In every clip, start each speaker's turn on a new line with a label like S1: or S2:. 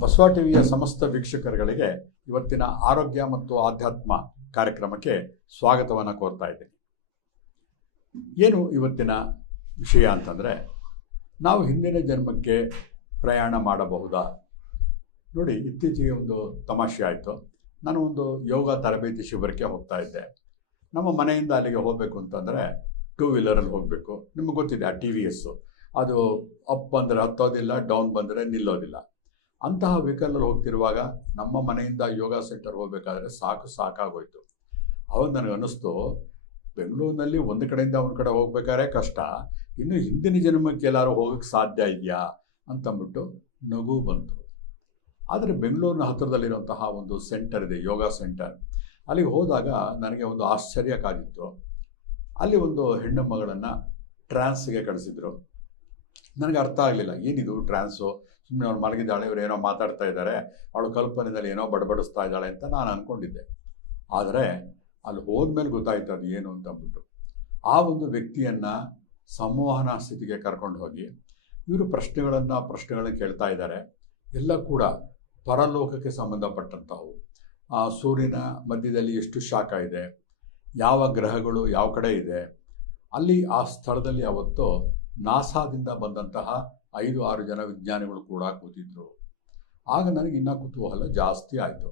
S1: ಬಸವ ಟಿವಿಯ ಸಮಸ್ತ ವೀಕ್ಷಕರುಗಳಿಗೆ ಇವತ್ತಿನ ಆರೋಗ್ಯ ಮತ್ತು ಆಧ್ಯಾತ್ಮ ಕಾರ್ಯಕ್ರಮಕ್ಕೆ ಸ್ವಾಗತವನ್ನು ಕೋರ್ತಾ ಇದ್ದೀನಿ. ಏನು ಇವತ್ತಿನ ವಿಷಯ ಅಂತಂದರೆ, ನಾವು ಹಿಂದಿನ ಜನ್ಮಕ್ಕೆ ಪ್ರಯಾಣ ಮಾಡಬಹುದಾ? ನೋಡಿ, ಇತ್ತೀಚೆಗೆ ಒಂದು ತಮಾಷೆ ಆಯಿತು. ನಾನು ಒಂದು ಯೋಗ ತರಬೇತಿ ಶಿಬಿರಕ್ಕೆ ಹೋಗ್ತಾ ಇದ್ದೆ. ನಮ್ಮ ಮನೆಯಿಂದ ಅಲ್ಲಿಗೆ ಹೋಗಬೇಕು ಅಂತಂದರೆ ಟೂ ವೀಲರಲ್ಲಿ ಹೋಗಬೇಕು. ನಿಮಗೆ ಗೊತ್ತಿದೆ ಆ ಟಿ ವಿ ಎಸ್ಸು. ಅದು ಅಪ್ ಬಂದರೆ ಹತ್ತೋದಿಲ್ಲ, ಡೌನ್ ಬಂದರೆ ನಿಲ್ಲೋದಿಲ್ಲ. ಅಂತಹ ವೆಹಿಕಲಲ್ಲಿ ಹೋಗ್ತಿರುವಾಗ ನಮ್ಮ ಮನೆಯಿಂದ ಯೋಗ ಸೆಂಟರ್ ಹೋಗಬೇಕಾದ್ರೆ ಸಾಕು ಸಾಕಾಗೋಯ್ತು. ನನಗೆ ಅನ್ನಿಸ್ತು, ಬೆಂಗಳೂರಿನಲ್ಲಿ ಒಂದು ಕಡೆಯಿಂದ ಒಂದು ಕಡೆ ಹೋಗ್ಬೇಕಾದ್ರೆ ಕಷ್ಟ, ಇನ್ನು ಹಿಂದಿನ ಜನ್ಮಕ್ಕೆ ಎಲ್ಲರೂ ಹೋಗಕ್ಕೆ ಸಾಧ್ಯ ಇದೆಯಾ? ಅಂತಂದ್ಬಿಟ್ಟು ನಗು ಬಂತು. ಆದರೆ ಬೆಂಗಳೂರಿನ ಹತ್ತಿರದಲ್ಲಿರುವಂತಹ ಒಂದು ಸೆಂಟರ್ ಇದೆ, ಯೋಗ ಸೆಂಟರ್ ಅಲ್ಲಿಗೆ ಹೋದಾಗ ನನಗೆ ಒಂದು ಆಶ್ಚರ್ಯ ಕಾದಿತ್ತು. ಅಲ್ಲಿ ಒಂದು ಹೆಣ್ಣು ಮಗಳನ್ನು ಟ್ರಾನ್ಸ್ಗೆ ಕಳಿಸಿದ್ರು. ನನಗೆ ಅರ್ಥ ಆಗಲಿಲ್ಲ, ಏನಿದು ಟ್ರಾನ್ಸು ಸುಮ್ಮನೆ ಅವ್ಳು ಮಲಗಿದ್ದಾಳೆ, ಇವ್ರು ಏನೋ ಮಾತಾಡ್ತಾ ಇದ್ದಾರೆ, ಅವಳು ಕಲ್ಪನೆಯಲ್ಲಿ ಏನೋ ಬಡಬಡಿಸ್ತಾ ಇದ್ದಾಳೆ ಅಂತ ನಾನು ಅಂದ್ಕೊಂಡಿದ್ದೆ ಆದರೆ ಅಲ್ಲಿ ಹೋದ್ಮೇಲೆ ಗೊತ್ತಾಯ್ತು ಅದು ಏನು ಅಂತ ಅಂದ್ಬಿಟ್ಟು. ಆ ಒಂದು ವ್ಯಕ್ತಿಯನ್ನು ಸಂವಹನ ಸ್ಥಿತಿಗೆ ಕರ್ಕೊಂಡು ಹೋಗಿ, ಇವರು ಪ್ರಶ್ನೆಗಳನ್ನು ಪ್ರಶ್ನೆಗಳನ್ನು ಕೇಳ್ತಾ ಇದ್ದಾರೆ. ಎಲ್ಲ ಕೂಡ ಪರಲೋಕಕ್ಕೆ ಸಂಬಂಧಪಟ್ಟಂಥವು. ಆ ಸೂರ್ಯನ ಮಧ್ಯದಲ್ಲಿ ಎಷ್ಟು ಶಾಖ ಇದೆ, ಯಾವ ಗ್ರಹಗಳು ಯಾವ ಕಡೆ ಇದೆ, ಅಲ್ಲಿ ಆ ಸ್ಥಳದಲ್ಲಿ ಅವತ್ತು ನಾಸಾದಿಂದ ಬಂದಂತಹ ಐದು, ಆರು ಜನ ವಿಜ್ಞಾನಿಗಳು ಕೂಡ ಕೂತಿದ್ರು. ಆಗ ನನಗೆ ಇನ್ನೂ ಕುತೂಹಲ ಜಾಸ್ತಿ ಆಯಿತು.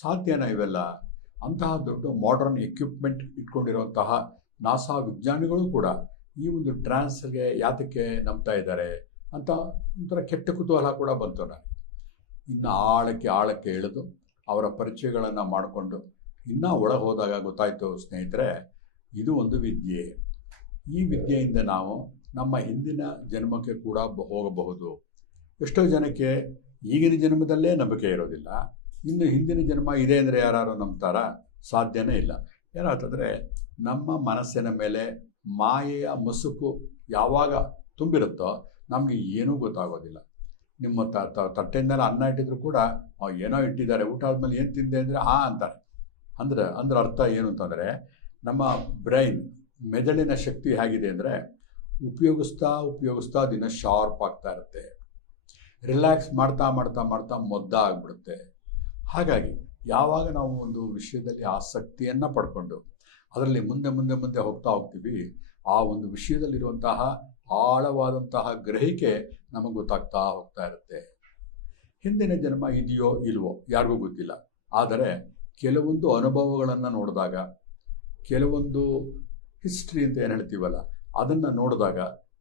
S1: ಸಾಧ್ಯನಾ ಇವೆಲ್ಲ? ಅಂತಹ ದೊಡ್ಡ ಮಾಡರ್ನ್ ಎಕ್ವಿಪ್ಮೆಂಟ್ ಇಟ್ಕೊಂಡಿರುವಂತಹ ನಾಸಾ ವಿಜ್ಞಾನಿಗಳು ಕೂಡ ಈ ಒಂದು ಟ್ರಾನ್ಸ್ಗೆ ಯಾತಕ್ಕೆ ನಂಬ್ತಾ ಇದ್ದಾರೆ ಅಂತ ಒಂಥರ ಕೆಟ್ಟ ಕುತೂಹಲ ಕೂಡ ಬಂತು ನನಗೆ. ಇನ್ನು ಆಳಕ್ಕೆ ಆಳಕ್ಕೆ ಇಳಿದು ಅವರ ಪರಿಚಯಗಳನ್ನು ಮಾಡಿಕೊಂಡು ಇನ್ನೂ ಒಳಗೆ ಹೋದಾಗ ಗೊತ್ತಾಯಿತು ಸ್ನೇಹಿತರೆ, ಇದು ಒಂದು ವಿದ್ಯೆ. ಈ ವಿದ್ಯೆಯಿಂದ ನಾವು ನಮ್ಮ ಹಿಂದಿನ ಜನ್ಮಕ್ಕೆ ಕೂಡ ಹೋಗಬಹುದು. ಎಷ್ಟೋ ಜನಕ್ಕೆ ಈಗಿನ ಜನ್ಮದಲ್ಲೇ ನಂಬಿಕೆ ಇರೋದಿಲ್ಲ. ಇನ್ನು ಹಿಂದಿನ ಜನ್ಮ ಇದೆ ಅಂದರೆ ಯಾರು ನಂಬ್ತಾರ? ಸಾಧ್ಯನೇ ಇಲ್ಲ. ಏನಾಗ್ತಂದರೆ ನಮ್ಮ ಮನಸ್ಸಿನ ಮೇಲೆ ಮಾಯೆಯ ಮುಸುಕು ಯಾವಾಗ ತುಂಬಿರುತ್ತೋ ನಮಗೆ ಏನೂ ಗೊತ್ತಾಗೋದಿಲ್ಲ. ನಿಮ್ಮ ತ ತಟ್ಟೆಯಿಂದಲೇ ಅನ್ನ ಇಟ್ಟಿದ್ರು ಕೂಡ "ಆ, ಏನೋ ಇಟ್ಟಿದ್ದಾರೆ ಊಟ ಆದಮೇಲೆ ಏನು ತಿಂದೆ ಅಂದರೆ ಆ ಅಂತಾರೆ. ಅಂದ್ರೆ ಅಂದ್ರೆ ಅರ್ಥ ಏನು ಅಂತಂದರೆ ನಮ್ಮ ಬ್ರೈನ್ ಮೆದುಳಿನ ಶಕ್ತಿ ಹೇಗಿದೆ ಅಂದರೆ ಉಪಯೋಗಿಸ್ತಾ ಉಪಯೋಗಿಸ್ತಾ ದಿನ ಶಾರ್ಪ್ ಆಗ್ತಾ ಇರುತ್ತೆ. ರಿಲ್ಯಾಕ್ಸ್ ಮಾಡ್ತಾ ಮಾಡ್ತಾ ಮಾಡ್ತಾ ಮೊದ್ದ ಆಗಿಬಿಡುತ್ತೆ. ಹಾಗಾಗಿ ಯಾವಾಗ ನಾವು ಒಂದು ವಿಷಯದಲ್ಲಿ ಆಸಕ್ತಿಯನ್ನು ಪಡ್ಕೊಂಡು ಅದರಲ್ಲಿ ಮುಂದೆ ಮುಂದೆ ಮುಂದೆ ಹೋಗ್ತಾ ಹೋಗ್ತೀವಿ, ಆ ಒಂದು ವಿಷಯದಲ್ಲಿರುವಂತಹ ಆಳವಾದಂತಹ ಗ್ರಹಿಕೆ ನಮಗೆ ಗೊತ್ತಾಗ್ತಾ ಹೋಗ್ತಾ ಇರುತ್ತೆ. ಹಿಂದಿನ ಜನ್ಮ ಇದೆಯೋ ಇಲ್ವೋ ಯಾರಿಗೂ ಗೊತ್ತಿಲ್ಲ. ಆದರೆ ಕೆಲವೊಂದು ಅನುಭವಗಳನ್ನು ನೋಡಿದಾಗ, ಕೆಲವೊಂದು ಹಿಸ್ಟ್ರಿ ಅಂತ ಏನು ಹೇಳ್ತೀವಲ್ಲ ಅದನ್ನು ನೋಡಿದಾಗ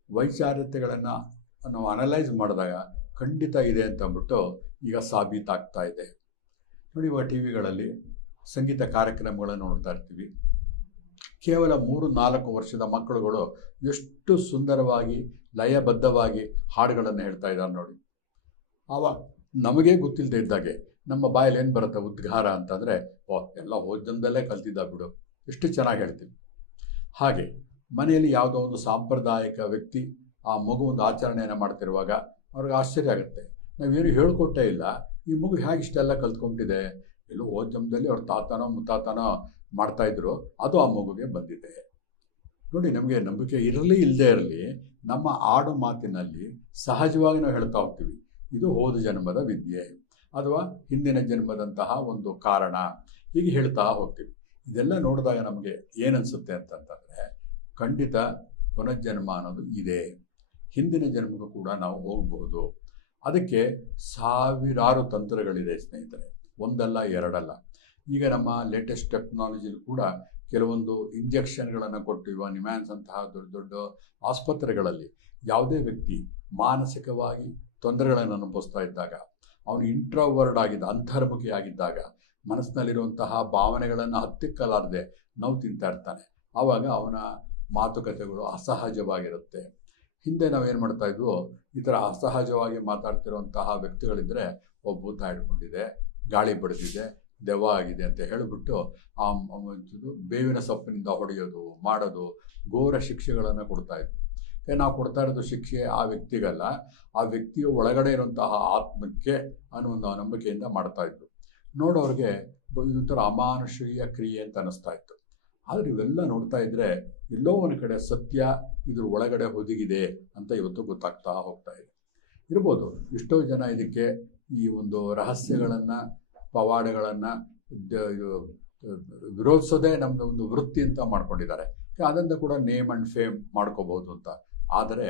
S1: ವೈಚಾರ್ಯತೆಗಳನ್ನು ನಾವು ಅನಲೈಸ್ ಮಾಡಿದಾಗ ಖಂಡಿತ ಇದೆ ಅಂತ ಅಂದ್ಬಿಟ್ಟು ಈಗ ಸಾಬೀತಾಗ್ತಾ ಇದೆ. ನೋಡಿ ಇವಾಗ ಟಿ ವಿಗಳಲ್ಲಿ ಸಂಗೀತ ಕಾರ್ಯಕ್ರಮಗಳನ್ನು ನೋಡ್ತಾ ಇರ್ತೀವಿ. ಕೇವಲ ಮೂರು, ನಾಲ್ಕು ವರ್ಷದ ಮಕ್ಕಳುಗಳು ಎಷ್ಟು ಸುಂದರವಾಗಿ, ಲಯಬದ್ಧವಾಗಿ ಹಾಡುಗಳನ್ನು ಹೇಳ್ತಾ ಇದ್ದಾರೆ ನೋಡಿ. ಆವಾಗ ನಮಗೇ ಗೊತ್ತಿಲ್ಲದೆ ಇದ್ದಾಗೆ ನಮ್ಮ ಬಾಯಲ್ಲಿ ಏನು ಬರುತ್ತೆ? ಉದ್ಗಾರ ಅಂತಂದರೆ ಓ, ಎಲ್ಲ ಹೋದಂದಲ್ಲೇ ಕಲ್ತಿದ್ದ ಬಿಡು. ಎಷ್ಟು ಚೆನ್ನಾಗಿ ಹೇಳ್ತೀವಿ. ಹಾಗೆ ಮನೆಯಲ್ಲಿ ಯಾವುದೋ ಒಂದು ಸಾಂಪ್ರದಾಯಿಕ ವ್ಯಕ್ತಿ ಆ ಮಗು ಒಂದು ಆಚರಣೆಯನ್ನು ಮಾಡ್ತಿರುವಾಗ ಅವ್ರಿಗೆ ಆಶ್ಚರ್ಯ ಆಗುತ್ತೆ. ನಾವೇನು ಹೇಳ್ಕೊಟ್ಟೇ ಇಲ್ಲ. ಈ ಮಗು ಹೇಗೆ ಇಷ್ಟೆಲ್ಲ ಕಲ್ತ್ಕೊಂಡಿದೆ? ಎಲ್ಲೋ ಓದ್ ಜಮದಲ್ಲಿ ಅವ್ರ ತಾತನೋ ಮುತ್ತಾತನೋ ಮಾಡ್ತಾಯಿದ್ರು ಅದು ಆ ಮಗುಗೆ ಬಂದಿದೆ. ನೋಡಿ, ನಮಗೆ ನಂಬಿಕೆ ಇರಲಿ ಇಲ್ಲದೆ ಇರಲಿ, ನಮ್ಮ ಆಡು ಮಾತಿನಲ್ಲಿ ಸಹಜವಾಗಿ ನಾವು ಹೇಳ್ತಾ ಹೋಗ್ತೀವಿ. ಇದು ಹೋದ ಜನ್ಮದ ವಿದ್ಯೆ. ಅಥವಾ ಹಿಂದಿನ ಜನ್ಮದಂತಹ ಒಂದು ಕಾರಣ. ಹೀಗೆ ಹೇಳ್ತಾ ಹೋಗ್ತೀವಿ. ಇದೆಲ್ಲ ನೋಡಿದಾಗ ನಮಗೆ ಏನನ್ಸುತ್ತೆ ಅಂತಂತಂದರೆ ಖಂಡಿತ ಪುನರ್ಜನ್ಮ ಅನ್ನೋದು ಇದೆ. ಹಿಂದಿನ ಜನ್ಮಕ್ಕೂ ಕೂಡ ನಾವು ಹೋಗಬಹುದು ಅದಕ್ಕೆ ಸಾವಿರಾರು ತಂತ್ರಗಳಿದೆ ಸ್ನೇಹಿತರೆ. ಒಂದಲ್ಲ, ಎರಡಲ್ಲ. ಈಗ ನಮ್ಮ ಲೇಟೆಸ್ಟ್ ಟೆಕ್ನಾಲಜಿಲಿ ಕೂಡ ಕೆಲವೊಂದು ಇಂಜೆಕ್ಷನ್ಗಳನ್ನು ಕೊಟ್ಟಿರುವ ನಿಮ್ಯಾನ್ಸ್ ಅಂತಹ ದೊಡ್ಡ ದೊಡ್ಡ ಆಸ್ಪತ್ರೆಗಳಲ್ಲಿ ಯಾವುದೇ ವ್ಯಕ್ತಿ ಮಾನಸಿಕವಾಗಿ ತೊಂದರೆಗಳನ್ನು ಅನುಭವಿಸ್ತಾ ಇದ್ದಾಗ, ಅವನು ಇಂಟ್ರೋವರ್ಡ್ ಆಗಿದ್ದ, ಅಂತರ್ಮುಖಿ ಆಗಿದ್ದಾಗ, ಮನಸ್ಸಿನಲ್ಲಿರುವಂತಹ ಭಾವನೆಗಳನ್ನು ಹತ್ತಿಕ್ಕಲಾರದೆ ನೋವು ತಿಂತಾ ಇರ್ತಾನೆ. ಆವಾಗ ಅವನ ಮಾತುಕತೆಗಳು ಅಸಹಜವಾಗಿರುತ್ತೆ. ಹಿಂದೆ ನಾವೇನು ಮಾಡ್ತಾ ಇದ್ವು, ಈ ಥರ ಅಸಹಜವಾಗಿ ಮಾತಾಡ್ತಿರುವಂತಹ ವ್ಯಕ್ತಿಗಳಿದ್ದರೆ ಒಬ್ಬ ಭೂತ ಹಿಡ್ಕೊಂಡಿದೆ, ಗಾಳಿ ಬಡಿದಿದೆ, ದೆವ್ವ ಆಗಿದೆ ಅಂತ ಹೇಳಿಬಿಟ್ಟು ಆ ಬೇವಿನ ಸೊಪ್ಪಿನಿಂದ ಹೊಡೆಯೋದು, ಮಾಡೋದು, ಘೋರ ಶಿಕ್ಷೆಗಳನ್ನು ಕೊಡ್ತಾ ಇದ್ವು. ನಾವು ಕೊಡ್ತಾ ಇರೋದು ಶಿಕ್ಷೆ ಆ ವ್ಯಕ್ತಿಗಲ್ಲ, ಆ ವ್ಯಕ್ತಿಯ ಒಳಗಡೆ ಇರುವಂತಹ ಆತ್ಮಕ್ಕೆ ಅನ್ನೋ ಒಂದು ನಂಬಿಕೆಯಿಂದ ಮಾಡ್ತಾ ಇದ್ರು ನೋಡೋರಿಗೆ ಇದೊಂಥರ ಅಮಾನುಷೀಯ ಕ್ರಿಯೆ ಅಂತ ಅನ್ನಿಸ್ತಾ ಇತ್ತು. ಆದರೆ ಇವೆಲ್ಲ ನೋಡ್ತಾ ಇದ್ರೆ ಎಲ್ಲೋ ಒಂದು ಕಡೆ ಸತ್ಯ ಇದ್ರ ಒಳಗಡೆ ಹುದುಗಿದೆ ಅಂತ ಇವತ್ತು ಗೊತ್ತಾಗ್ತಾ ಹೋಗ್ತಾ ಇದೆ. ಇರ್ಬೋದು, ಎಷ್ಟೋ ಜನ ಇದಕ್ಕೆ ಈ ಒಂದು ರಹಸ್ಯಗಳನ್ನು, ಪವಾಡಗಳನ್ನು ವಿರೋಧಿಸೋದೇ ನಮ್ಮದು ಒಂದು ವೃತ್ತಿ ಅಂತ ಮಾಡ್ಕೊಂಡಿದ್ದಾರೆ. ಅದರಿಂದ ಕೂಡ ನೇಮ್ ಆ್ಯಂಡ್ ಫೇಮ್ ಮಾಡ್ಕೋಬಹುದು ಅಂತ. ಆದರೆ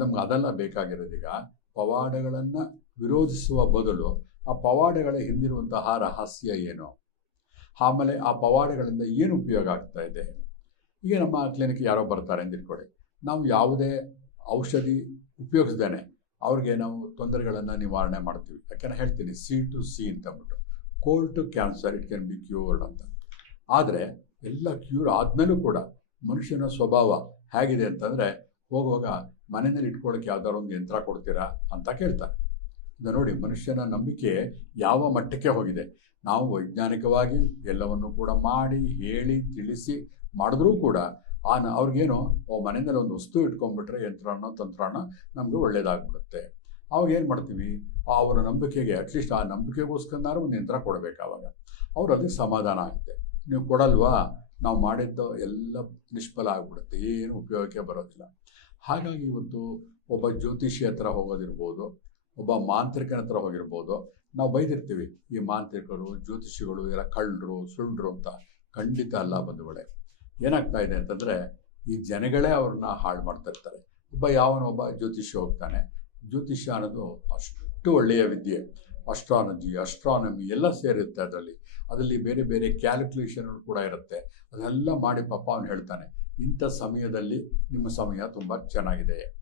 S1: ನಮ್ಗೆ ಅದೆಲ್ಲ ಬೇಕಾಗಿರೋದೀಗ ಪವಾಡಗಳನ್ನು ವಿರೋಧಿಸುವ ಬದಲು ಆ ಪವಾಡಗಳ ಹಿಂದಿರುವಂತಹ ರಹಸ್ಯ ಏನು? ಆಮೇಲೆ ಆ ಪವಾಡಗಳಿಂದ ಏನು ಉಪಯೋಗ ಆಗ್ತಾ ಇದೆ? ಈಗ ನಮ್ಮ ಕ್ಲಿನಿಕ್ ಯಾರೋ ಬರ್ತಾರೆ ಅಂತ ಇಟ್ಕೊಳ್ಳಿ ನಾವು ಯಾವುದೇ ಔಷಧಿ ಉಪಯೋಗಿಸ್ದೇನೆ ಅವ್ರಿಗೆ ನಾವು ತೊಂದರೆಗಳನ್ನು ನಿವಾರಣೆ ಮಾಡ್ತೀವಿ. ಯಾಕೆಂದ್ರೆ ಹೇಳ್ತೀನಿ ಸಿ ಟು ಸಿ ಅಂತ cold to cancer it can be cured ಅಂತ. ಆದರೆ ಎಲ್ಲ ಕ್ಯೂರ್ ಆದಮೇಲೂ ಕೂಡ ಮನುಷ್ಯನ ಸ್ವಭಾವ ಹೇಗಿದೆ ಅಂತಂದರೆ, ಹೋಗುವಾಗ ಮನೆಯಲ್ಲಿ ಇಟ್ಕೊಳ್ಳೋಕೆ ಯಾವ್ದಾದ್ರು ಒಂದು ಯಂತ್ರ ಕೊಡ್ತೀರಾ ಅಂತ ಕೇಳ್ತಾರೆ. ನೋಡಿ, ಮನುಷ್ಯನ ನಂಬಿಕೆ ಯಾವ ಮಟ್ಟಕ್ಕೆ ಹೋಗಿದೆ? ನಾವು ವೈಜ್ಞಾನಿಕವಾಗಿ ಎಲ್ಲವನ್ನು ಕೂಡ ಮಾಡಿ, ಹೇಳಿ, ತಿಳಿಸಿ ಮಾಡಿದ್ರೂ ಕೂಡ ಆ ಅವ್ರಿಗೇನು, ಓ ಮನೆಯಲ್ಲಿ ಒಂದು ವಸ್ತು ಇಟ್ಕೊಂಡ್ಬಿಟ್ರೆ ಯಂತ್ರಾಣ ತಂತ್ರಾಣ ನಮಗೆ ಒಳ್ಳೇದಾಗ್ಬಿಡುತ್ತೆ. ಅವಾಗ ಏನು ಮಾಡ್ತೀವಿ? ಅವರ ನಂಬಿಕೆಗೆ ಅಟ್ಲೀಸ್ಟ್ ಆ ನಂಬಿಕೆಗೋಸ್ಕರ ಒಂದು ಯಂತ್ರ ಕೊಡಬೇಕು ಅವಾಗ. ಅವ್ರು ಅದಕ್ಕೆ ಸಮಾಧಾನ ಆಗುತ್ತೆ. ನೀವು ಕೊಡಲ್ವಾ? ನಾವು ಮಾಡಿದ್ದು ಎಲ್ಲ ನಿಷ್ಫಲ ಆಗ್ಬಿಡುತ್ತೆ. ಏನು ಉಪಯೋಗಕ್ಕೆ ಬರೋದಿಲ್ಲ. ಹಾಗಾಗಿ ಇವತ್ತು ಒಬ್ಬ ಜ್ಯೋತಿಷಿ ಹತ್ರ ಹೋಗೋದಿರ್ಬೋದು, ಒಬ್ಬ ಮಾಂತ್ರಿಕನ ಹತ್ರ ಹೋಗಿರ್ಬೋದು. ನಾವು ಬೈದಿರ್ತೀವಿ, ಈ ಮಾಂತ್ರಿಕರು, ಜ್ಯೋತಿಷಿಗಳು, ಎಲ್ಲ ಕಳ್ಳರು ಸುಳ್ಳರು ಅಂತ. ಖಂಡಿತ ಅಲ್ಲ ಬಂಧುಗಳೇ. ಏನಾಗ್ತಾ ಇದೆ ಅಂತಂದರೆ, ಈ ಜನಗಳೇ ಅವ್ರನ್ನ ಹಾಳು ಮಾಡ್ತಾ ಇರ್ತಾರೆ. ಒಬ್ಬ ಯಾವನೊಬ್ಬ ಜ್ಯೋತಿಷ್ಯ ಹೋಗ್ತಾನೆ. ಜ್ಯೋತಿಷ್ಯ ಅನ್ನೋದು ಅಷ್ಟು ಒಳ್ಳೆಯ ವಿದ್ಯೆ. ಅಸ್ಟ್ರಾಲಜಿ ಅಸ್ಟ್ರಾನಮಿ ಎಲ್ಲ ಸೇರುತ್ತೆ ಅದರಲ್ಲಿ. ಅದರಲ್ಲಿ ಬೇರೆ ಬೇರೆ ಕ್ಯಾಲ್ಕುಲೇಷನ್ ಕೂಡ ಇರುತ್ತೆ. ಅದೆಲ್ಲ ಮಾಡಿ ಪಾಪ ಅವನು ಹೇಳ್ತಾನೆ. ಇಂಥ ಸಮಯದಲ್ಲಿ ನಿಮ್ಮ ಸಮಯ ತುಂಬ ಚೆನ್ನಾಗಿದೆ.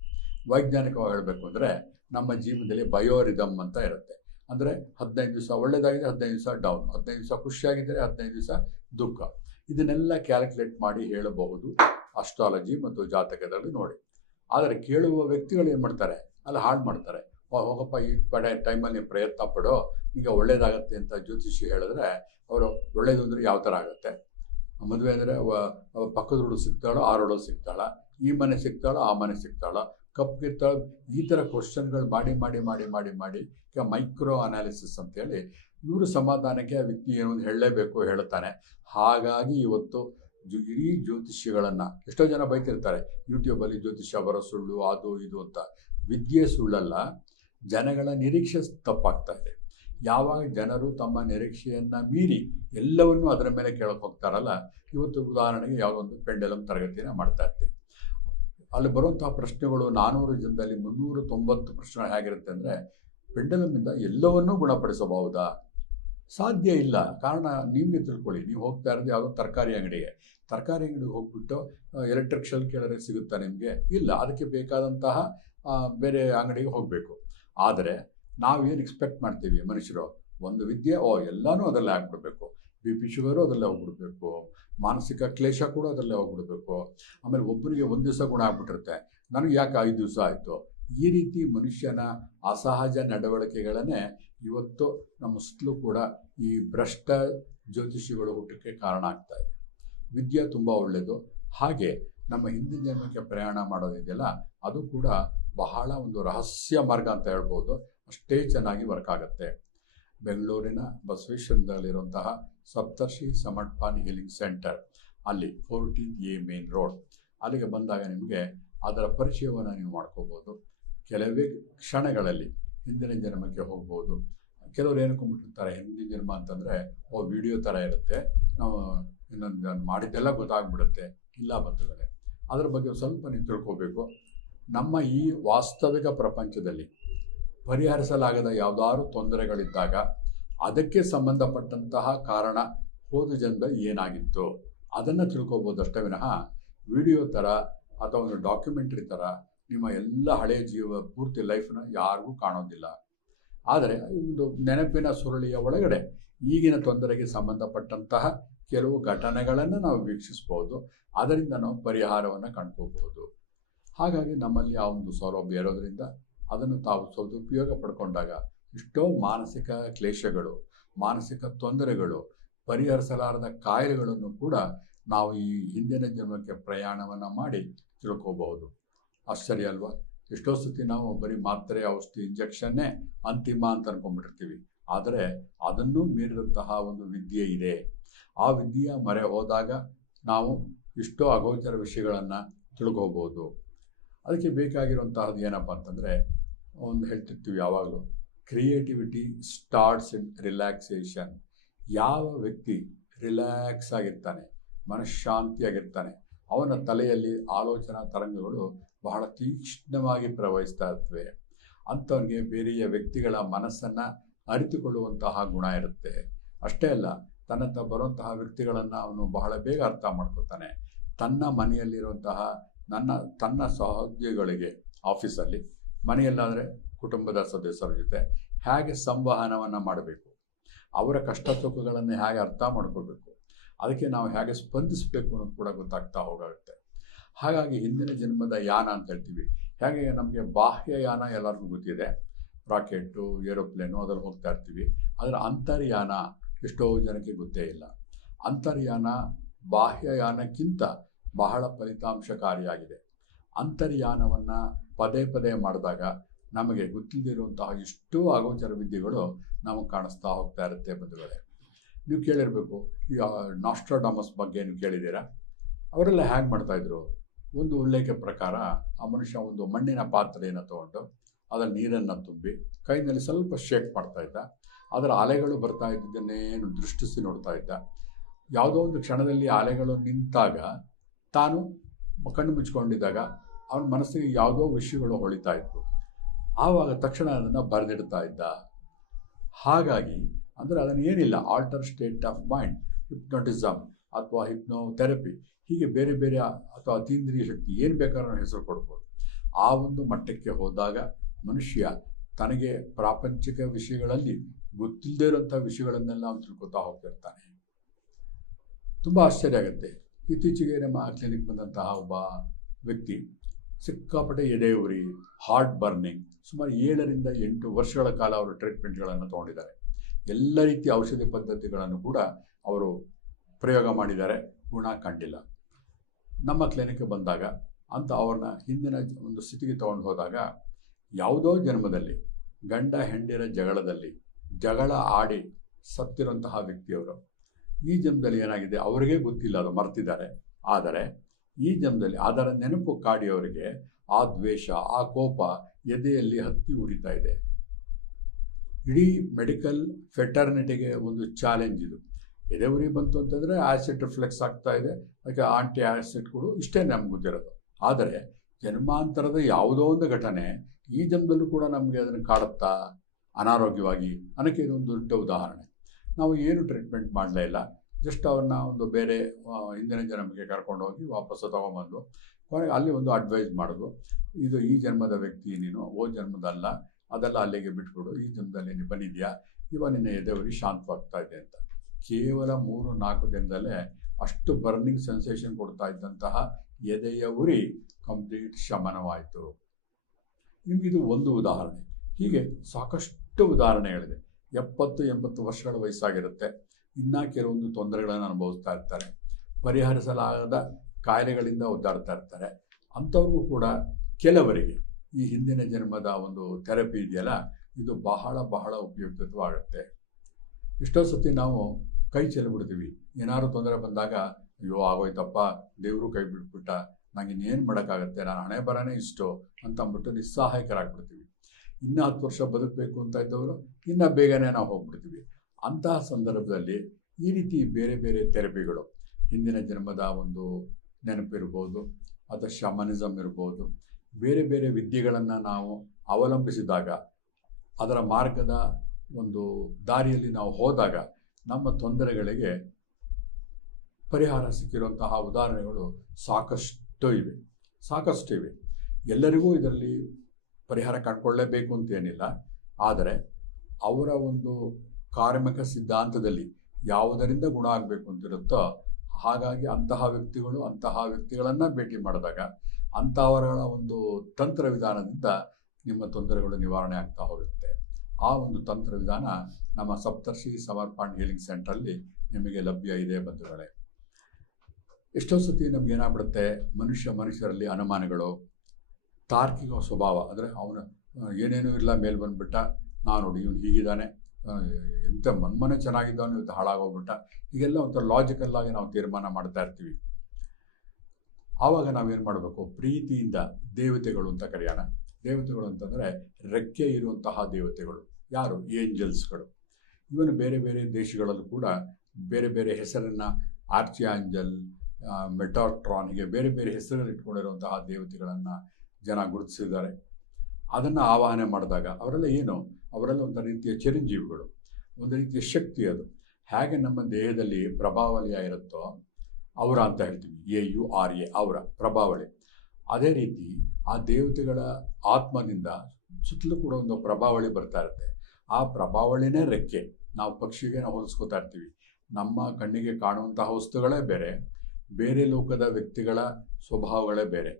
S1: ವೈಜ್ಞಾನಿಕವಾಗಿ ಹೇಳಬೇಕು ಅಂದರೆ, ನಮ್ಮ ಜೀವನದಲ್ಲಿ ಬಯೋರಿದಮ್ ಅಂತ ಇರುತ್ತೆ. ಅಂದರೆ ಹದಿನೈದು ದಿವಸ ಒಳ್ಳೆಯದಾಗಿದೆ ಹದಿನೈದು ದಿವಸ ಡೌನ್. ಹದಿನೈದು ದಿವಸ ಖುಷಿಯಾಗಿದ್ದರೆ ಹದಿನೈದು ದಿವಸ ದುಃಖ. ಇದನ್ನೆಲ್ಲ ಕ್ಯಾಲ್ಕುಲೇಟ್ ಮಾಡಿ ಹೇಳಬಹುದು ಅಸ್ಟ್ರಾಲಜಿ ಮತ್ತು ಜಾತಕದಲ್ಲಿ ನೋಡಿ. ಆದರೆ ಕೇಳುವ ವ್ಯಕ್ತಿಗಳು ಏನು ಮಾಡ್ತಾರೆ? ಅಲ್ಲಿ ಹಾಳು ಮಾಡ್ತಾರೆ. "ಓ, ಹೋಗಪ್ಪ ಈ ಕಡೆ ಟೈಮಲ್ಲಿ ಪ್ರಯತ್ನ ಪಡೋ ಈಗ ಒಳ್ಳೇದಾಗತ್ತೆ ಅಂತ ಜ್ಯೋತಿಷಿ ಹೇಳಿದ್ರೆ ಅವರು ಒಳ್ಳೇದು ಅಂದರೆ ಯಾವ ಥರ ಆಗುತ್ತೆ? ಮದುವೆ ಅಂದರೆ ಪಕ್ಕದ ಹುಡುಗ ಸಿಗ್ತಾಳೋ ಆ ಸಿಗ್ತಾಳ? ಈ ಮನೆ ಸಿಗ್ತಾಳೋ ಆ ಮನೆ ಸಿಗ್ತಾಳ? ಕಪ್ಪಿರ್ತಾಳ ಈ ಥರ ಕ್ವಶನ್ಗಳು ಮಾಡಿ ಮಾಡಿ ಮಾಡಿ ಮಾಡಿ ಮಾಡಿ ಈಗ ಮೈಕ್ರೋ ಅನಾಲಿಸಿಸ್ ಅಂತೇಳಿ ಇವರು ಸಮಾಧಾನಕ್ಕೆ ಆ ವ್ಯಕ್ತಿ ಏನೋ ಹೇಳಲೇಬೇಕು ಹೇಳ್ತಾನೆ. ಹಾಗಾಗಿ ಇವತ್ತು ಜು, ಇಡೀ ಜ್ಯೋತಿಷ್ಯಗಳನ್ನು ಎಷ್ಟೋ ಜನ ಬೈತಿರ್ತಾರೆ. ಯೂಟ್ಯೂಬಲ್ಲಿ ಜ್ಯೋತಿಷ್ಯ ಬರೋ ಸುಳ್ಳು, ಅದು, ಇದು ಅಂತ. ವಿದ್ಯೆ ಸುಳ್ಳಲ್ಲ, ಜನಗಳ ನಿರೀಕ್ಷೆ ತಪ್ಪಾಗ್ತಾ ಇದೆ. ಯಾವಾಗ ಜನರು ತಮ್ಮ ನಿರೀಕ್ಷೆಯನ್ನು ಮೀರಿ ಎಲ್ಲವನ್ನೂ ಅದರ ಮೇಲೆ ಕೇಳಕ್ಕೆ ಹೋಗ್ತಾರಲ್ಲ, ಇವತ್ತು ಉದಾಹರಣೆಗೆ ಯಾವುದೊಂದು ಪೆಂಡೆಲಮ್ ತರಗತಿನ ಮಾಡ್ತಾ ಇರ್ತೀವಿ ಅಲ್ಲಿ ಬರುವಂತಹ ಪ್ರಶ್ನೆಗಳು ನಾನ್ನೂರು ಜನದಲ್ಲಿ ಮುನ್ನೂರ ತೊಂಬತ್ತು ಪ್ರಶ್ನೆಗಳು ಹೇಗಿರುತ್ತೆ ಅಂದರೆ ಪೆಂಡಲಮ್ಮಿಂದ ಎಲ್ಲವನ್ನೂ ಗುಣಪಡಿಸಬಹುದಾ? ಸಾಧ್ಯ ಇಲ್ಲ. ಕಾರಣ ನಿಮಗೆ ತಿಳ್ಕೊಳ್ಳಿ. ನೀವು ಹೋಗ್ತಾ ಇರೋದು ಯಾವುದೋ ತರಕಾರಿ ಅಂಗಡಿಗೆ. ತರಕಾರಿ ಅಂಗಡಿಗೆ ಹೋಗ್ಬಿಟ್ಟು ಎಲೆಕ್ಟ್ರಿಕ್ ಶೆಲ್ ಕೇಳಿದ್ರೆ ಸಿಗುತ್ತಾ ನಿಮಗೆ? ಇಲ್ಲ. ಅದಕ್ಕೆ ಬೇಕಾದಂತಹ ಬೇರೆ ಅಂಗಡಿಗೆ ಹೋಗಬೇಕು. ಆದರೆ ನಾವೇನು ಎಕ್ಸ್ಪೆಕ್ಟ್ ಮಾಡ್ತೀವಿ ಮನುಷ್ಯರು? ಒಂದು ವಿದ್ಯೆ, ಓ, ಎಲ್ಲನೂ ಅದರಲ್ಲೇ ಆಗ್ಬಿಡ್ಬೇಕು. ಬಿ ಪಿ ಶುಗರು ಅದರಲ್ಲೇ ಹೋಗ್ಬಿಡ್ಬೇಕು. ಮಾನಸಿಕ ಕ್ಲೇಶ ಕೂಡ ಅದರಲ್ಲೇ ಹೋಗ್ಬಿಡ್ಬೇಕು. ಆಮೇಲೆ ಒಬ್ಬರಿಗೆ ಒಂದು ದಿವಸ ಗುಣ ಆಗ್ಬಿಟ್ಟಿರುತ್ತೆ. ನನಗೆ ಯಾಕೆ ಐದು ದಿವಸ ಆಯಿತು? ಈ ರೀತಿ ಮನುಷ್ಯನ ಅಸಹಜ ನಡವಳಿಕೆಗಳನ್ನೇ ಇವತ್ತು ನಮ್ಮ ಸುತ್ತಲೂ ಕೂಡ ಈ ಭ್ರಷ್ಟ ಜ್ಯೋತಿಷಿಗಳು ಹುಟ್ಟಕ್ಕೆ ಕಾರಣ ಆಗ್ತಾ ಇದೆ. ವಿದ್ಯೆ ತುಂಬ ಒಳ್ಳೆಯದು ಹಾಗೆ ನಮ್ಮ ಹಿಂದಿನ ಜನ್ಮಕ್ಕೆ ಪ್ರಯಾಣ ಮಾಡೋದಿದೆಯಲ್ಲ ಅದು ಕೂಡ ಬಹಳ ಒಂದು ರಹಸ್ಯ ಮಾರ್ಗ ಅಂತ ಹೇಳ್ಬೋದು. ಅಷ್ಟೇ ಚೆನ್ನಾಗಿ ವರ್ಕ್ ಆಗುತ್ತೆ. ಬೆಂಗಳೂರಿನ ಬಸವೇಶ್ವರದಲ್ಲಿರುವಂತಹ ಸಪ್ತರ್ಷಿ ಸಮರ್ಪಾನ್ ಹೀಲಿಂಗ್ ಸೆಂಟರ್ ಅಲ್ಲಿ ಫೋರ್ಟೀನ್ ಎ ಮೇನ್ ರೋಡ್ ಅಲ್ಲಿಗೆ ಬಂದಾಗ ನಿಮಗೆ ಅದರ ಪರಿಚಯವನ್ನು ನೀವು ಮಾಡ್ಕೋಬೋದು. ಕೆಲವೇ ಕ್ಷಣಗಳಲ್ಲಿ ಹಿಂದಿನ ಜನ್ಮಕ್ಕೆ ಹೋಗ್ಬೋದು. ಕೆಲವರು ಏನಕ್ಕೊಂಬಿಟ್ಟಿರ್ತಾರೆ ಹಿಂದಿ ನಿರ್ಮ ಅಂತಂದರೆ, ಓ, ವಿಡಿಯೋ ಥರ ಇರುತ್ತೆ. ನಾವು ಇನ್ನೊಂದು ನಾನು ಮಾಡಿದ್ದೆಲ್ಲ ಗೊತ್ತಾಗ್ಬಿಡುತ್ತೆ. ಇಲ್ಲ ಬಂಧುಗಳೇ ಅದ್ರ ಬಗ್ಗೆ ಸ್ವಲ್ಪ ನೀವು ತಿಳ್ಕೊಬೇಕು. ನಮ್ಮ ಈ ವಾಸ್ತವಿಕ ಪ್ರಪಂಚದಲ್ಲಿ ಪರಿಹರಿಸಲಾಗದ ಯಾವುದಾದ್ರು ತೊಂದರೆಗಳಿದ್ದಾಗ ಅದಕ್ಕೆ ಸಂಬಂಧಪಟ್ಟಂತಹ ಕಾರಣ ಹೋದ ಜನ ಏನಾಗಿತ್ತು? ಅದನ್ನು ತಿಳ್ಕೊಬೋದಷ್ಟೇ ವಿನಃ ವಿಡಿಯೋ ಥರ ಅಥವಾ ಒಂದು ಡಾಕ್ಯುಮೆಂಟ್ರಿ ಥರ ನಿಮ್ಮ ಎಲ್ಲ ಹಳೆಯ ಜೀವ, ಪೂರ್ತಿ ಲೈಫ್ನ ಯಾರಿಗೂ ಕಾಣೋದಿಲ್ಲ. ಆದರೆ ಒಂದು ನೆನಪಿನ ಸುರುಳಿಯ ಒಳಗಡೆ ಈಗಿನ ತೊಂದರೆಗೆ ಸಂಬಂಧಪಟ್ಟಂತಹ ಕೆಲವು ಘಟನೆಗಳನ್ನು ನಾವು ವೀಕ್ಷಿಸಬಹುದು ಅದರಿಂದ ನಾವು ಪರಿಹಾರವನ್ನು ಕಂಡುಕೋಬಹುದು ಹಾಗಾಗಿ ನಮ್ಮಲ್ಲಿ ಆ ಒಂದು ಸೌಲಭ್ಯ ಇರೋದರಿಂದ ಅದನ್ನು ತಾವು ಸದುಪಯೋಗ ಪಡ್ಕೊಂಡಾಗ ಎಷ್ಟೋ ಮಾನಸಿಕ ಕ್ಲೇಷಗಳು ಮಾನಸಿಕ ತೊಂದರೆಗಳು, ಪರಿಹರಿಸಲಾರದ ಕಾಯಿಲೆಗಳನ್ನು ಕೂಡ ನಾವು ಈ ಹಿಂದಿನ ಜನ್ಮಕ್ಕೆ ಪ್ರಯಾಣವನ್ನು ಮಾಡಿ ತಿಳ್ಕೋಬಹುದು ಆಶ್ಚರ್ಯ ಅಲ್ವಾ? ಎಷ್ಟೋ ಸತಿ ನಾವು ಬರೀ ಮಾತ್ರೆ, ಔಷಧಿ, ಇಂಜೆಕ್ಷನ್ನೇ ಅಂತಿಮ ಅಂತ ಅನ್ಕೊಂಡ್ಬಿಟ್ಟಿರ್ತೀವಿ. ಆದರೆ ಅದನ್ನು ಮೀರಿದಂತಹ ಒಂದು ವಿದ್ಯೆ ಇದೆ. ಆ ವಿದ್ಯೆಯ ಮೊರೆ ಹೋದಾಗ ನಾವು ಎಷ್ಟೋ ಅಗೋಚರ ವಿಷಯಗಳನ್ನು ತಿಳ್ಕೋಬೋದು. ಅದಕ್ಕೆ ಬೇಕಾಗಿರುವಂತಹದ್ದು ಏನಪ್ಪ ಅಂತಂದರೆ, ಒಂದು ಹೇಳ್ತಿರ್ತೀವಿ ಯಾವಾಗಲೂ ಕ್ರಿಯೇಟಿವಿಟಿ ಸ್ಟಾರ್ಟ್ಸ್ ಇನ್ ರಿಲ್ಯಾಕ್ಸೇಷನ್ ಯಾವ ವ್ಯಕ್ತಿ ರಿಲ್ಯಾಕ್ಸ್ ಆಗಿರ್ತಾನೆ, ಮನಃಶಾಂತಿಯಾಗಿರ್ತಾನೆ, ಅವನ ತಲೆಯಲ್ಲಿ ಆಲೋಚನಾ ತರಂಗಗಳು ಬಹಳ ತೀಕ್ಷ್ಣವಾಗಿ ಪ್ರವಹಿಸ್ತಾ ಇರ್ತವೆ. ಅಂಥವ್ರಿಗೆ ಬೇರೆಯ ವ್ಯಕ್ತಿಗಳ ಮನಸ್ಸನ್ನು ಅರಿತುಕೊಳ್ಳುವಂತಹ ಗುಣ ಇರುತ್ತೆ. ಅಷ್ಟೇ ಅಲ್ಲ, ತನ್ನತ್ತ ಬರುವಂತಹ ವ್ಯಕ್ತಿಗಳನ್ನು ಅವನು ಬಹಳ ಬೇಗ ಅರ್ಥ ಮಾಡ್ಕೊತಾನೆ. ತನ್ನ ಮನೆಯಲ್ಲಿರುವಂತಹ ನನ್ನ, ತನ್ನ ಸಹೋದ್ಯೋಗಿಗಳಿಗೆ, ಆಫೀಸಲ್ಲಿ, ಮನೆಯಲ್ಲಾದರೆ ಕುಟುಂಬದ ಸದಸ್ಯರ ಜೊತೆ ಹೇಗೆ ಸಂವಹನವನ್ನು ಮಾಡಬೇಕು? ಅವರ ಕಷ್ಟ ಸುಖಗಳನ್ನು ಹೇಗೆ ಅರ್ಥ ಮಾಡ್ಕೋಬೇಕು? ಅದಕ್ಕೆ ನಾವು ಹೇಗೆ ಸ್ಪಂದಿಸಬೇಕು ಅನ್ನೋದು ಕೂಡ ಗೊತ್ತಾಗ್ತಾ ಹೋಗುತ್ತೆ ಹಾಗಾಗಿ ಹಿಂದಿನ ಜನ್ಮದ ಯಾನ ಅಂತ ಹೇಳ್ತೀವಿ. ಹಾಗೆ ನಮಗೆ ಬಾಹ್ಯಯಾನ ಎಲ್ಲರಿಗೂ ಗೊತ್ತಿದೆ. ರಾಕೆಟ್ಟು ಏರೋಪ್ಲೇನು ಅದರಲ್ಲಿ ಹೋಗ್ತಾ ಇರ್ತೀವಿ. ಅದರ ಅಂತರ್ಯಾನ ಎಷ್ಟೋ ಜನಕ್ಕೆ ಗೊತ್ತೇ ಇಲ್ಲ. ಅಂತರ್ಯಾನ ಬಾಹ್ಯಯಾನಕ್ಕಿಂತ ಬಹಳ ಫಲಿತಾಂಶಕಾರಿಯಾಗಿದೆ. ಅಂತರ್ಯಾನವನ್ನು ಪದೇ ಪದೇ ಮಾಡಿದಾಗ ನಮಗೆ ಗೊತ್ತಿಲ್ಲದಿರುವಂತಹ ಎಷ್ಟೋ ಅಗೋಚರ ವಿದ್ಯೆಗಳು ನಮಗೆ ಕಾಣಿಸ್ತಾ ಹೋಗ್ತಾ ಇರುತ್ತೆ ಬಂಧುಗಳೇ. ನೀವು ಕೇಳಿರಬೇಕು, ಈ ನಾಸ್ಟ್ರಾಡಾಮಸ್ ಬಗ್ಗೆ ನೀವು ಕೇಳಿದ್ದೀರಾ? ಅವರೆಲ್ಲ ಹ್ಯಾಂಗೆ ಮಾಡ್ತಾಯಿದ್ರು ಒಂದು ಉಲ್ಲೇಖ ಪ್ರಕಾರ ಆ ಮನುಷ್ಯ ಒಂದು ಮಣ್ಣಿನ ಪಾತ್ರೆಯನ್ನು ತಗೊಂಡು ಅದರಲ್ಲಿ ನೀರನ್ನು ತುಂಬಿ ಕೈನಲ್ಲಿ ಸ್ವಲ್ಪ ಶೇಕ್ ಮಾಡ್ತಾ ಇದ್ದ. ಅದರ ಅಲೆಗಳು ಬರ್ತಾ ಇದ್ದಿದ್ದನ್ನೇನು ದೃಷ್ಟಿಸಿ ನೋಡ್ತಾ ಇದ್ದ. ಯಾವುದೋ ಒಂದು ಕ್ಷಣದಲ್ಲಿ ಅಲೆಗಳು ನಿಂತಾಗ ತಾನು ಕಣ್ಣು ಮುಚ್ಕೊಂಡಿದ್ದಾಗ ಅವನ ಮನಸ್ಸಿಗೆ ಯಾವುದೋ ವಿಷಯಗಳು ಹೊಳಿತಾ ಇತ್ತು. ಆವಾಗ ತಕ್ಷಣ ಅದನ್ನು ಬರೆದಿಡ್ತಾ ಇದ್ದ. ಹಾಗಾಗಿ ಅಂದರೆ ಅದನ್ನು ಏನಿಲ್ಲ alter state of mind hypnotism ಅಥವಾ ಹಿಪ್ನೋ ಥೆರಪಿ ಹೀಗೆ ಬೇರೆ ಬೇರೆ ಅಥವಾ ಅತೀಂದ್ರಿಯ ಶಕ್ತಿ ಏನು ಬೇಕಾದ್ರೂ ಹೆಸರು ಕೊಡ್ಬೋದು. ಆ ಒಂದು ಮಟ್ಟಕ್ಕೆ ಹೋದಾಗ ಮನುಷ್ಯ ತನಗೆ ಪ್ರಾಪಂಚಿಕ ವಿಷಯಗಳಲ್ಲಿ ಗೊತ್ತಿಲ್ಲದೇ ಇರೋಂಥ ವಿಷಯಗಳನ್ನೆಲ್ಲ ಅವನು ತಿಳ್ಕೊತಾ ಹೋಗ್ತಿರ್ತಾನೆ. ತುಂಬ ಆಶ್ಚರ್ಯ ಆಗುತ್ತೆ. ಇತ್ತೀಚೆಗೆ ನಮ್ಮ ಕ್ಲಿನಿಕ್ ಬಂದಂತಹ ಒಬ್ಬ ವ್ಯಕ್ತಿ ಸಿಕ್ಕಾಪಟ್ಟೆ ಎದೆ ಉರಿ ಹಾರ್ಟ್ ಬರ್ನಿಂಗ್ ಸುಮಾರು ಏಳರಿಂದ ಎಂಟು ವರ್ಷಗಳ ಕಾಲ ಅವರು ಟ್ರೀಟ್ಮೆಂಟ್ಗಳನ್ನು ತೊಗೊಂಡಿದ್ದಾರೆ. ಎಲ್ಲ ರೀತಿಯ ಔಷಧಿ ಪದ್ಧತಿಗಳನ್ನು ಕೂಡ ಅವರು ಪ್ರಯೋಗ ಮಾಡಿದ್ದಾರೆ, ಗುಣ ಕಂಡಿಲ್ಲ. ನಮ್ಮ ಕ್ಲಿನಿಕ್ಗೆ ಬಂದಾಗ, ಅಂತ ಅವ್ರನ್ನ ಹಿಂದಿನ ಒಂದು ಸ್ಥಿತಿಗೆ ತೊಗೊಂಡು ಹೋದಾಗ, ಯಾವುದೋ ಜನ್ಮದಲ್ಲಿ, ಗಂಡ ಹೆಂಡಿರ ಜಗಳದಲ್ಲಿ, ಜಗಳ ಆಡಿ ಸತ್ತಿರುವಂತಹ ವ್ಯಕ್ತಿಯವರು. ಈ ಜನ್ಮದಲ್ಲಿ ಏನಾಗಿದೆ? ಅವರಿಗೆ ಗೊತ್ತಿಲ್ಲ, ಅದು ಮರ್ತಿದ್ದಾರೆ. ಆದರೆ, ಈ ಜನ್ಮದಲ್ಲಿ, ಅದರ ನೆನಪು ಕಾಡಿಯವರಿಗೆ, ಆ ದ್ವೇಷ, ಆ ಕೋಪ ಎದೆಯಲ್ಲಿ ಹತ್ತಿ ಉರಿತಾ ಇದೆ. ಇಡೀ ಮೆಡಿಕಲ್ ಫೆಟರ್ನಿಟಿಗೆ ಒಂದು ಚಾಲೆಂಜ್ ಇದು. ಎದೆ ಉರಿ ಬಂತು ಅಂತಂದರೆ ಆ್ಯಸಿಡ್ ರಿಫ್ಲೆಕ್ಸ್ ಆಗ್ತಾ ಇದೆ. ಅದಕ್ಕೆ ಆಂಟಿ ಆ್ಯಸಿಡ್ಗಳು ಇಷ್ಟೇ ನಮ್ಗೆ ಗೊತ್ತಿರೋದು. ಆದರೆ ಜನ್ಮಾಂತರದ ಯಾವುದೋ ಒಂದು ಘಟನೆ ಈ ಜನ್ಮದಲ್ಲೂ ಕೂಡ ನಮಗೆ ಅದನ್ನು ಕಾಡುತ್ತಾ ಅನಾರೋಗ್ಯವಾಗಿ ಅನ್ನೋಕ್ಕೆ ಇದೊಂದು ದೊಡ್ಡ ಉದಾಹರಣೆ. ನಾವು ಏನು ಟ್ರೀಟ್ಮೆಂಟ್ ಮಾಡಲೇ ಇಲ್ಲ. ಜಸ್ಟ್ ಅವ್ರನ್ನ ಒಂದು ಬೇರೆ ಹಿಂದಿನ ಜನ್ಮಕ್ಕೆ ಕರ್ಕೊಂಡು ಹೋಗಿ ವಾಪಸ್ಸು ತೊಗೊಂಬಂದು ಅಲ್ಲಿ ಒಂದು ಅಡ್ವೈಸ್ ಮಾಡೋದು ಇದು ಈ ಜನ್ಮದ ವ್ಯಕ್ತಿ ನೀನು, ಓ ಜನ್ಮದಲ್ಲ, ಅದೆಲ್ಲ ಅಲ್ಲಿಗೆ ಬಿಟ್ಕೊಡು ಈ ಜನ್ಮದಲ್ಲಿ ನೀನು ಬಂದಿದೆಯಾ ಇವಾಗ ನಿನ್ನ ಎದೆವರಿ ಶಾಂತವಾಗ್ತಾ ಇದೆ ಅಂತ. ಕೇವಲ ಮೂರು ನಾಲ್ಕು ದಿನದಲ್ಲೇ ಅಷ್ಟು ಬರ್ನಿಂಗ್ ಸೆನ್ಸೇಷನ್ ಕೊಡ್ತಾ ಇದ್ದಂತಹ ಎದೆಯ ಉರಿ ಕಂಪ್ಲೀಟ್ ಶಮನವಾಯಿತು. ನಿಮಗಿದು ಒಂದು ಉದಾಹರಣೆ. ಹೀಗೆ ಸಾಕಷ್ಟು ಉದಾಹರಣೆಗಳಿದೆ ಎಪ್ಪತ್ತು, ಎಂಬತ್ತು ವರ್ಷಗಳ ವಯಸ್ಸಾಗಿರುತ್ತೆ. ಇನ್ನೂ ಕೆಲವೊಂದು ತೊಂದರೆಗಳನ್ನು ಅನುಭವಿಸ್ತಾ ಇರ್ತಾರೆ. ಪರಿಹರಿಸಲಾಗದ ಕಾಯಿಲೆಗಳಿಂದ ಒದ್ದಾಡ್ತಾ ಇರ್ತಾರೆ. ಅಂಥವ್ರಿಗೂ ಕೂಡ ಕೆಲವರಿಗೆ ಈ ಹಿಂದಿನ ಜನ್ಮದ ಒಂದು ಥೆರಪಿ ಇದೆಯಲ್ಲ, ಇದು ಬಹಳ ಬಹಳ ಉಪಯುಕ್ತವಾಗುತ್ತೆ. ಎಷ್ಟೋ ಸತಿ ನಾವು ಕೈ ಚೆಲ್ಬಿಡ್ತೀವಿ. ಏನಾದ್ರು ತೊಂದರೆ ಬಂದಾಗ, ಅಯ್ಯೋ, ಆಗೋಯ್ತಪ್ಪ, ದೇವರು ಕೈ ಬಿಟ್ಬಿಟ್ಟ, ನಂಗೆ ಇನ್ನೇನು ಮಾಡೋಕ್ಕಾಗತ್ತೆ, ನಾನು ಹಣೆ ಬರನೇ ಇಷ್ಟು ಅಂತ ಅಂದ್ಬಿಟ್ಟು ನಿಸ್ಸಹಾಯಕರಾಗ್ಬಿಡ್ತೀವಿ. ಇನ್ನು ಹತ್ತು ವರ್ಷ ಬದುಕಬೇಕು ಅಂತ ಇದ್ದವರು, ಇನ್ನೂ ಬೇಗನೆ ನಾವು ಹೋಗ್ಬಿಡ್ತೀವಿ. ಅಂತಹ ಸಂದರ್ಭದಲ್ಲಿ ಈ ರೀತಿ ಬೇರೆ ಬೇರೆ ಥೆರಪಿಗಳು, ಹಿಂದಿನ ಜನ್ಮದ ಒಂದು ನೆನಪಿರ್ಬೋದು, ಅಥವಾ ಶಮನಿಸಮ್ ಇರ್ಬೋದು, ಬೇರೆ ಬೇರೆ ವಿದ್ಯೆಗಳನ್ನು ನಾವು ಅವಲಂಬಿಸಿದಾಗ, ಅದರ ಮಾರ್ಗದ ಒಂದು ದಾರಿಯಲ್ಲಿ ನಾವು ಹೋದಾಗ ನಮ್ಮ ತೊಂದರೆಗಳಿಗೆ ಪರಿಹಾರ ಸಿಕ್ಕಿರುವಂತಹ ಉದಾಹರಣೆಗಳು ಸಾಕಷ್ಟು ಇವೆ. ಸಾಕಷ್ಟು ಇವೆ. ಎಲ್ಲರಿಗೂ ಇದರಲ್ಲಿ ಪರಿಹಾರ ಕಂಡುಕೊಳ್ಳಲೇಬೇಕು ಅಂತೇನಿಲ್ಲ ಆದರೆ ಅವರ ಒಂದು ಕಾರ್ಮಿಕ ಸಿದ್ಧಾಂತದಲ್ಲಿ ಯಾವುದರಿಂದ ಗುಣ ಆಗಬೇಕು ಅಂತಿರುತ್ತೋ ಹಾಗಾಗಿ ಅಂತಹ ವ್ಯಕ್ತಿಗಳು ಅಂತಹ ವ್ಯಕ್ತಿಗಳನ್ನು ಭೇಟಿ ಮಾಡಿದಾಗ ಅಂತಹವರ ಒಂದು ತಂತ್ರ ವಿಧಾನದಿಂದ ನಿಮ್ಮ ತೊಂದರೆಗಳು ನಿವಾರಣೆ ಆಗ್ತಾ ಹೋಗುತ್ತೆ. ಆ ಒಂದು ತಂತ್ರ ವಿಧಾನ ನಮ್ಮ ಸಪ್ತರ್ಷಿ ಸಮರ್ಪಣ್ ಹೀಲಿಂಗ್ ಸೆಂಟ್ರಲ್ಲಿ ನಿಮಗೆ ಲಭ್ಯ ಇದೆ ಬಂಧುಗಳೇ. ಎಷ್ಟೋ ಸತಿ ನಮ್ಗೆ ಏನಾಗ್ಬಿಡುತ್ತೆ, ಮನುಷ್ಯ ಮನುಷ್ಯರಲ್ಲಿ ಅನುಮಾನಗಳು, ತಾರ್ಕಿಕ ಸ್ವಭಾವ, ಅಂದರೆ ಅವನ, ಏನೇನೂ ಇಲ್ಲ, ಮೇಲೆ ಬಂದುಬಿಟ್ಟ, ನಾನು ನೋಡಿ ಇವನು ಹೀಗಿದ್ದಾನೆ ಎಂಥ ಮನ್ಮನೆ ಚೆನ್ನಾಗಿದ್ದಾನು ಇವತ್ತು ಹಾಳಾಗೋಗ್ಬಿಟ್ಟ, ಹೀಗೆಲ್ಲ ಒಂಥರ ಲಾಜಿಕಲ್ ಆಗಿ ನಾವು ತೀರ್ಮಾನ ಮಾಡ್ತಾ ಇರ್ತೀವಿ. ಆವಾಗ ನಾವೇನು ಮಾಡಬೇಕು, ಪ್ರೀತಿಯಿಂದ ದೇವತೆಗಳು ಅಂತ ಕರೆಯೋಣ. ದೇವತೆಗಳು ಅಂತಂದರೆ ರೆಕ್ಕೆ ಇರುವಂತಹ ದೇವತೆಗಳು. ಯಾರು? ಏಂಜಲ್ಸ್ಗಳು ಇವನು ಬೇರೆ ಬೇರೆ ದೇಶಗಳಲ್ಲೂ ಕೂಡ ಬೇರೆ ಬೇರೆ ಹೆಸರನ್ನು ಆರ್ಚಿ ಆಂಜಲ್ ಮೆಟಾಟ್ರಾನ್ ಹೀಗೆ ಬೇರೆ ಬೇರೆ ಹೆಸರಲ್ಲಿ ಇಟ್ಕೊಂಡಿರುವಂತಹ ದೇವತೆಗಳನ್ನು ಜನ ಗುರುತಿಸಿದ್ದಾರೆ. ಅದನ್ನು ಆವಾಹನೆ ಮಾಡಿದಾಗ ಅವರೆಲ್ಲ ಏನು? ಅವರೆಲ್ಲ ಒಂದು ರೀತಿಯ ಚಿರಂಜೀವಿಗಳು. ಒಂದು ರೀತಿಯ ಶಕ್ತಿ ಅದು. ಹೇಗೆ ನಮ್ಮ ದೇಹದಲ್ಲಿ ಪ್ರಭಾವಲಯ ಇರುತ್ತೋ ಅವರ ಅಂತ ಹೇಳ್ತೀವಿ. ಎ ಯು ಆರ್ ಎ, ಅವರ ಪ್ರಭಾವಳಿ. ಅದೇ ರೀತಿ ಆ ದೇವತೆಗಳ ಆತ್ಮದಿಂದ ಸುತ್ತಲೂ ಕೂಡ ಒಂದು ಪ್ರಭಾವಳಿ ಬರ್ತಾ ಇರುತ್ತೆ. ಆ ಪ್ರಭಾವಳಿನೇ ರೆಕ್ಕೆ. ನಾವು ಪಕ್ಷಿಗೆ ನಾವು ಹೋಲಿಸ್ಕೊತಾ ಇರ್ತೀವಿ. ನಮ್ಮ ಕಣ್ಣಿಗೆ ಕಾಣುವಂತಹ ವಸ್ತುಗಳೇ ಬೇರೆ ಬೇರೆ ಲೋಕದ ವ್ಯಕ್ತಿಗಳ ಸ್ವಭಾವಗಳೇ ಬೇರೆ.